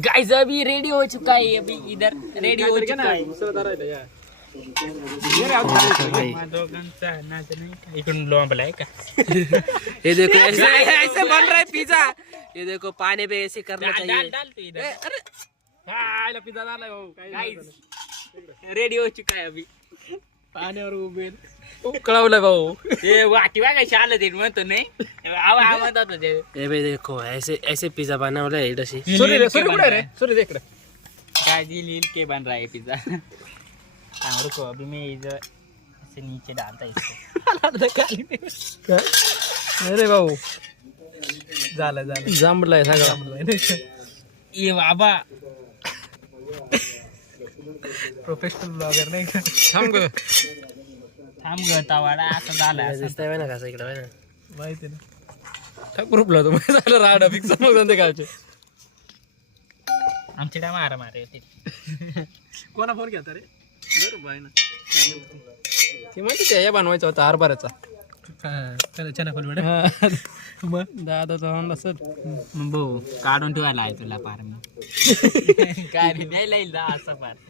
Guys अभी ready हो चुका है, अभी इधर रेडी हो चुका है। इकडून लॉम्बला आहे का? ये देखो ऐसे ऐसे बन रहा है पिज्जा। ये देखो पानी पे ऐसे करना डाल चाहिए। डाल तू इधर। अरे पिज्जा डाला गाइस रेडी हो चुका है अभी। पाण्यावर उभे कळवलं भाऊ। ये वाटी बघा शाल दिन म्हणतो नाही आवा आवाज होता ते। ये भाई देखो ऐसे ऐसे पिज्जा बना वाला है इधर से। सूर्य रे सूर्य देख रहा गाइस ये लील के बन रहा है पिज्जा। हाँ रुको अभी मैं इधर से नीचे डालता इसको। अरे भाऊ झालं झालं जमलाय सगळं। ये बाबा प्रोफेशनल ब्लॉगर नाही का? थांब ग थांब ग तवाडा असं झालं असं। दिसतंय ना कसं इकडं ना माहिती ना ग्रुपला तो झालं राडा फिक्स मग संध्याकाळचे आमच्या मारा मारे येते। कोणा फोन घेता रे? बरोबर आहे ना ती माहिती ते हे बनवायचा होता हरभऱ्याचा चना खोल मग दादाचा म्हणला सर भाऊ काढून ठेवायला आहे तुला पार मी काय रे द्यायला येईल असं पार।